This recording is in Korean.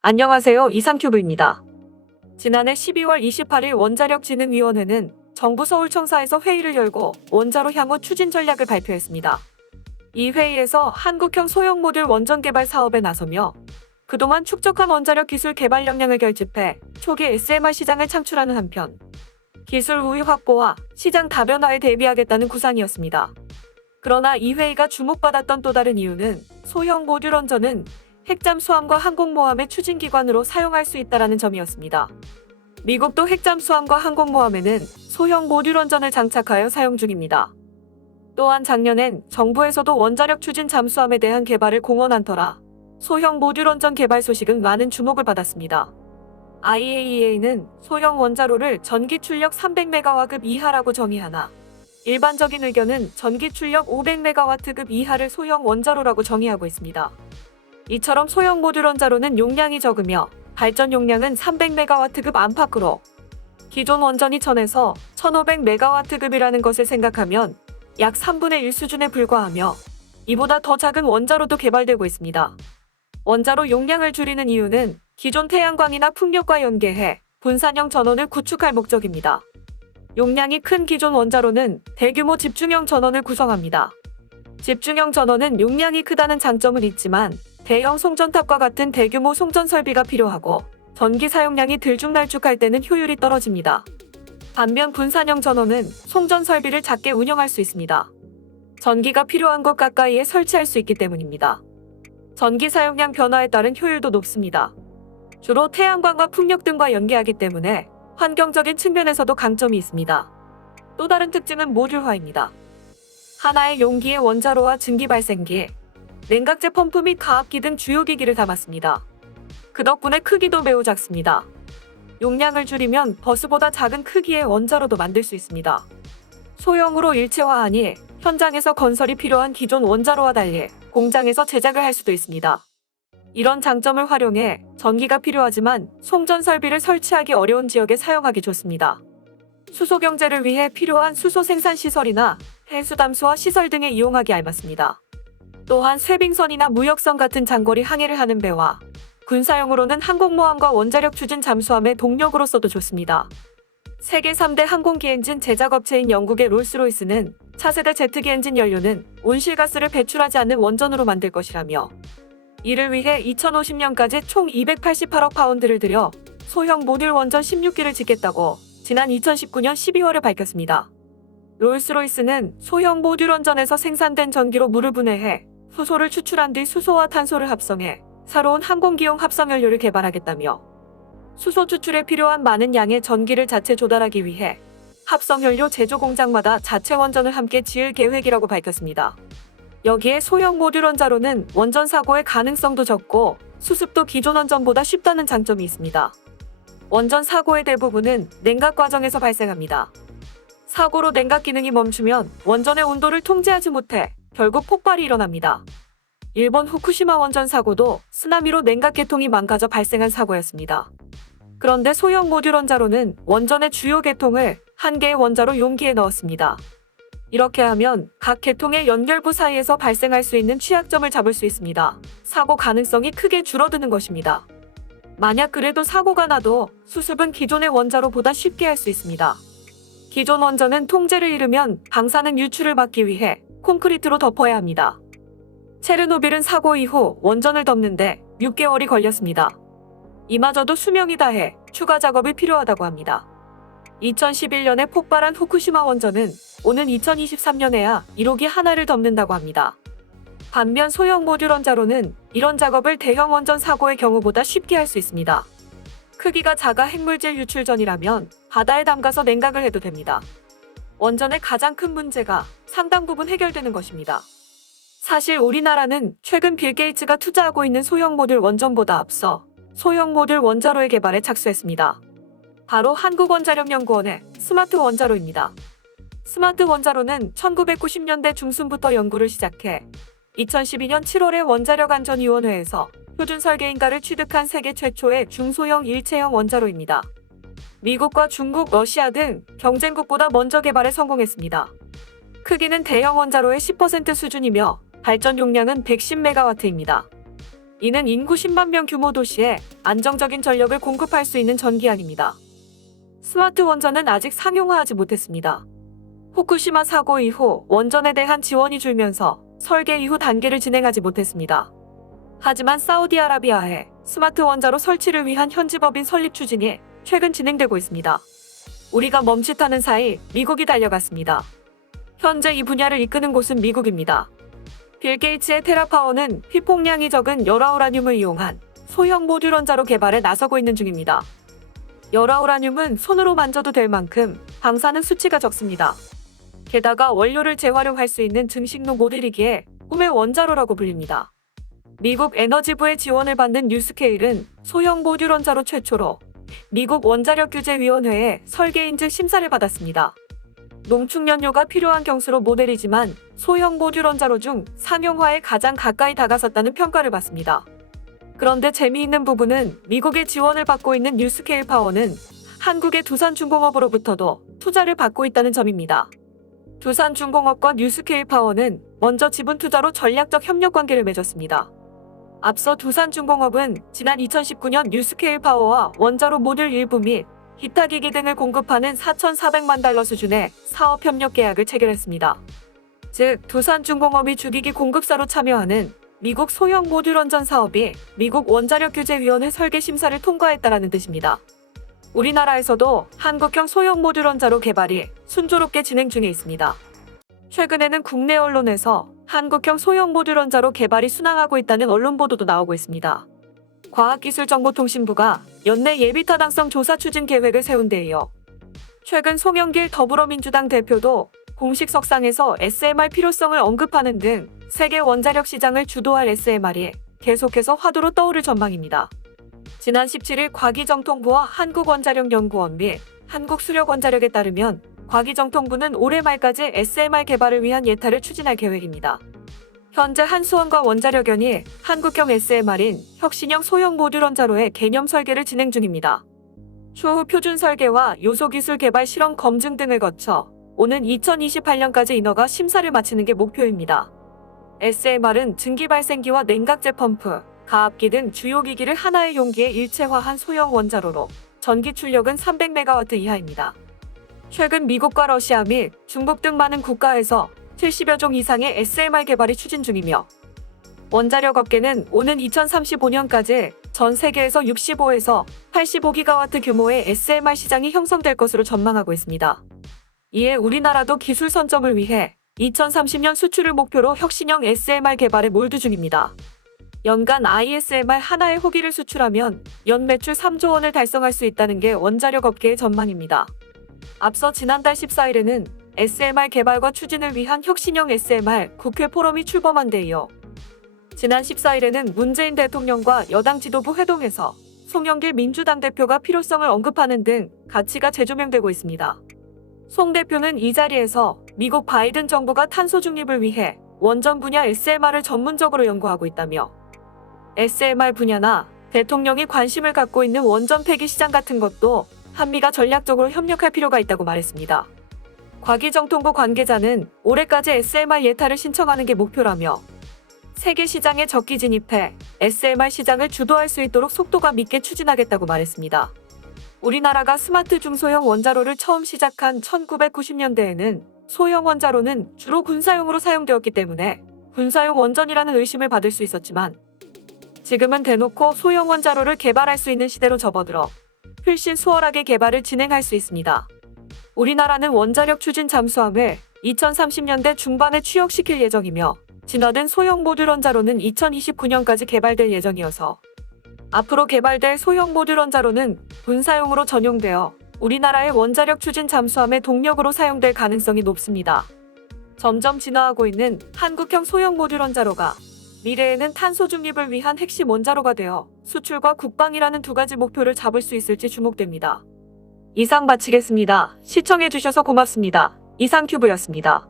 안녕하세요. 이상큐브입니다. 지난해 12월 28일 원자력진흥위원회는 정부 서울청사에서 회의를 열고 원자로 향후 추진 전략을 발표했습니다. 이 회의에서 한국형 소형 모듈 원전 개발 사업에 나서며 그동안 축적한 원자력 기술 개발 역량을 결집해 초기 SMR 시장을 창출하는 한편 기술 우위 확보와 시장 다변화에 대비하겠다는 구상이었습니다. 그러나 이 회의가 주목받았던 또 다른 이유는 소형 모듈 원전은 핵잠수함과 항공모함의 추진기관으로 사용할 수 있다는 점이었습니다. 미국도 핵잠수함과 항공모함에는 소형 모듈 원전을 장착하여 사용 중입니다. 또한 작년엔 정부에서도 원자력 추진 잠수함에 대한 개발을 공언한 터라 소형 모듈 원전 개발 소식은 많은 주목을 받았습니다. IAEA는 소형 원자로를 전기 출력 300메가와급 이하라고 정의하나 일반적인 의견은 전기 출력 500메가와트급 이하를 소형 원자로라고 정의하고 있습니다. 이처럼 소형 모듈 원자로는 용량이 적으며 발전 용량은 300메가와트급 안팎으로 기존 원전이 1000에서 1500메가와트급이라는 것을 생각하면 약 3분의 1 수준에 불과하며 이보다 더 작은 원자로도 개발되고 있습니다. 원자로 용량을 줄이는 이유는 기존 태양광이나 풍력과 연계해 분산형 전원을 구축할 목적입니다. 용량이 큰 기존 원자로는 대규모 집중형 전원을 구성합니다. 집중형 전원은 용량이 크다는 장점은 있지만 대형 송전탑과 같은 대규모 송전 설비가 필요하고 전기 사용량이 들쭉날쭉할 때는 효율이 떨어집니다. 반면 분산형 전원은 송전 설비를 작게 운영할 수 있습니다. 전기가 필요한 곳 가까이에 설치할 수 있기 때문입니다. 전기 사용량 변화에 따른 효율도 높습니다. 주로 태양광과 풍력 등과 연계하기 때문에 환경적인 측면에서도 강점이 있습니다. 또 다른 특징은 모듈화입니다. 하나의 용기에 원자로와 증기 발생기, 냉각제 펌프 및 가압기 등 주요 기기를 담았습니다. 그 덕분에 크기도 매우 작습니다. 용량을 줄이면 버스보다 작은 크기의 원자로도 만들 수 있습니다. 소형으로 일체화하니 현장에서 건설이 필요한 기존 원자로와 달리 공장에서 제작을 할 수도 있습니다. 이런 장점을 활용해 전기가 필요하지만 송전 설비를 설치하기 어려운 지역에 사용하기 좋습니다. 수소 경제를 위해 필요한 수소 생산 시설이나 해수 담수화 시설 등에 이용하기 알맞습니다. 또한 쇄빙선이나 무역선 같은 장거리 항해를 하는 배와 군사용으로는 항공모함과 원자력 추진 잠수함의 동력으로서도 좋습니다. 세계 3대 항공기 엔진 제작업체인 영국의 롤스로이스는 차세대 제트기 엔진 연료는 온실가스를 배출하지 않는 원전으로 만들 것이라며 이를 위해 2050년까지 총 288억 파운드를 들여 소형 모듈 원전 16기를 짓겠다고 지난 2019년 12월에 밝혔습니다. 롤스로이스는 소형 모듈 원전에서 생산된 전기로 물을 분해해 수소를 추출한 뒤 수소와 탄소를 합성해 새로운 항공기용 합성연료를 개발하겠다며 수소 추출에 필요한 많은 양의 전기를 자체 조달하기 위해 합성연료 제조 공장마다 자체 원전을 함께 지을 계획이라고 밝혔습니다. 여기에 소형 모듈 원자로는 원전 사고의 가능성도 적고 수습도 기존 원전보다 쉽다는 장점이 있습니다. 원전 사고의 대부분은 냉각 과정에서 발생합니다. 사고로 냉각 기능이 멈추면 원전의 온도를 통제하지 못해 결국 폭발이 일어납니다. 일본 후쿠시마 원전 사고도 쓰나미로 냉각 계통이 망가져 발생한 사고였습니다. 그런데 소형 모듈 원자로는 원전의 주요 계통을 한 개의 원자로 용기에 넣었습니다. 이렇게 하면 각 계통의 연결부 사이에서 발생할 수 있는 취약점을 잡을 수 있습니다. 사고 가능성이 크게 줄어드는 것입니다. 만약 그래도 사고가 나도 수습은 기존의 원자로보다 쉽게 할 수 있습니다. 기존 원전은 통제를 잃으면 방사능 유출을 막기 위해 콘크리트로 덮어야 합니다. 체르노빌은 사고 이후 원전을 덮는데 6개월이 걸렸습니다. 이마저도 수명이 다해 추가 작업이 필요하다고 합니다. 2011년에 폭발한 후쿠시마 원전은 오는 2023년에야 1호기 하나를 덮는다고 합니다. 반면 소형 모듈 원자로는 이런 작업을 대형 원전 사고의 경우보다 쉽게 할 수 있습니다. 크기가 작아 핵물질 유출 전이라면 바다에 담가서 냉각을 해도 됩니다. 원전의 가장 큰 문제가 상당 부분 해결되는 것입니다. 사실 우리나라는 최근 빌 게이츠가 투자하고 있는 소형 모듈 원전보다 앞서 소형 모듈 원자로의 개발에 착수했습니다. 바로 한국원자력연구원의 스마트 원자로입니다. 스마트 원자로는 1990년대 중순부터 연구를 시작해 2012년 7월에 원자력안전위원회에서 표준 설계인가를 취득한 세계 최초의 중소형 일체형 원자로입니다. 미국과 중국, 러시아 등 경쟁국보다 먼저 개발에 성공했습니다. 크기는 대형 원자로의 10% 수준이며 발전 용량은 110메가와트입니다. 이는 인구 10만 명 규모 도시에 안정적인 전력을 공급할 수 있는 전기안입니다. 스마트 원전은 아직 상용화하지 못했습니다. 후쿠시마 사고 이후 원전에 대한 지원이 줄면서 설계 이후 단계를 진행하지 못했습니다. 하지만 사우디아라비아에 스마트 원자로 설치를 위한 현지 법인 설립 추진이 최근 진행되고 있습니다. 우리가 멈칫하는 사이 미국이 달려갔습니다. 현재 이 분야를 이끄는 곳은 미국입니다. 빌 게이츠의 테라파워는 피폭량이 적은 열화우라늄을 이용한 소형 모듈 원자로 개발에 나서고 있는 중입니다. 열화우라늄은 손으로 만져도 될 만큼 방사능 수치가 적습니다. 게다가 원료를 재활용할 수 있는 증식로 모델이기에 꿈의 원자로라고 불립니다. 미국 에너지부의 지원을 받는 뉴스케일은 소형 모듈 원자로 최초로 미국 원자력규제위원회의 설계인증 심사를 받았습니다. 농축연료가 필요한 경수로 모델이지만 소형 모듈 원자로 중 상용화에 가장 가까이 다가섰다는 평가를 받습니다. 그런데 재미있는 부분은 미국의 지원을 받고 있는 뉴스케일 파워는 한국의 두산중공업으로부터도 투자를 받고 있다는 점입니다. 두산중공업과 뉴스케일 파워는 먼저 지분 투자로 전략적 협력 관계를 맺었습니다. 앞서 두산중공업은 지난 2019년 뉴스케일 파워와 원자로 모듈 일부 및 기타기기 등을 공급하는 4,400만 달러 수준의 사업 협력 계약을 체결했습니다. 즉, 두산중공업이 주기기 공급사로 참여하는 미국 소형 모듈 원전 사업이 미국 원자력규제위원회 설계 심사를 통과했다는 뜻입니다. 우리나라에서도 한국형 소형 모듈 원자로 개발이 순조롭게 진행 중에 있습니다. 최근에는 국내 언론에서 한국형 소형 모듈 원자로 개발이 순항하고 있다는 언론 보도도 나오고 있습니다. 과학기술정보통신부가 연내 예비타당성 조사 추진 계획을 세운 데 이어 최근 송영길 더불어민주당 대표도 공식 석상에서 SMR 필요성을 언급하는 등 세계 원자력 시장을 주도할 SMR이 계속해서 화두로 떠오를 전망입니다. 지난 17일 과기정통부와 한국원자력연구원 및 한국수력원자력에 따르면 과기정통부는 올해 말까지 SMR 개발을 위한 예타를 추진할 계획입니다. 현재 한수원과 원자력연이 한국형 SMR인 혁신형 소형 모듈 원자로의 개념 설계를 진행 중입니다. 추후 표준 설계와 요소기술 개발 실험 검증 등을 거쳐 오는 2028년까지 인허가 심사를 마치는 게 목표입니다. SMR은 증기 발생기와 냉각제 펌프, 가압기 등 주요 기기를 하나의 용기에 일체화한 소형 원자로로 전기 출력은 300메가와트 이하입니다. 최근 미국과 러시아 및 중국 등 많은 국가에서 70여 종 이상의 SMR 개발이 추진 중이며 원자력 업계는 오는 2035년까지 전 세계에서 65에서 85기가와트 규모의 SMR 시장이 형성될 것으로 전망하고 있습니다. 이에 우리나라도 기술 선점을 위해 2030년 수출을 목표로 혁신형 SMR 개발에 몰두 중입니다. 연간 ISMR 하나의 호기를 수출하면 연 매출 3조 원을 달성할 수 있다는 게 원자력 업계의 전망입니다. 앞서 지난달 14일에는 SMR 개발과 추진을 위한 혁신형 SMR 국회 포럼이 출범한 데 이어 지난 14일에는 문재인 대통령과 여당 지도부 회동에서 송영길 민주당 대표가 필요성을 언급하는 등 가치가 재조명되고 있습니다. 송 대표는 이 자리에서 미국 바이든 정부가 탄소 중립을 위해 원전 분야 SMR을 전문적으로 연구하고 있다며 SMR 분야나 대통령이 관심을 갖고 있는 원전 폐기 시장 같은 것도 한미가 전략적으로 협력할 필요가 있다고 말했습니다. 과기정통부 관계자는 올해까지 SMR 예타를 신청하는 게 목표라며 세계 시장에 적기 진입해 SMR 시장을 주도할 수 있도록 속도감 있게 추진하겠다고 말했습니다. 우리나라가 스마트 중소형 원자로를 처음 시작한 1990년대에는 소형 원자로는 주로 군사용으로 사용되었기 때문에 군사용 원전이라는 의심을 받을 수 있었지만 지금은 대놓고 소형 원자로를 개발할 수 있는 시대로 접어들어 훨씬 수월하게 개발을 진행할 수 있습니다. 우리나라는 원자력 추진 잠수함을 2030년대 중반에 취역시킬 예정이며 진화된 소형 모듈 원자로는 2029년까지 개발될 예정이어서 앞으로 개발될 소형 모듈 원자로는 군사용으로 전용되어 우리나라의 원자력 추진 잠수함의 동력으로 사용될 가능성이 높습니다. 점점 진화하고 있는 한국형 소형 모듈 원자로가 미래에는 탄소 중립을 위한 핵심 원자로가 되어 수출과 국방이라는 두 가지 목표를 잡을 수 있을지 주목됩니다. 이상 마치겠습니다. 시청해주셔서 고맙습니다. 이상튜브였습니다.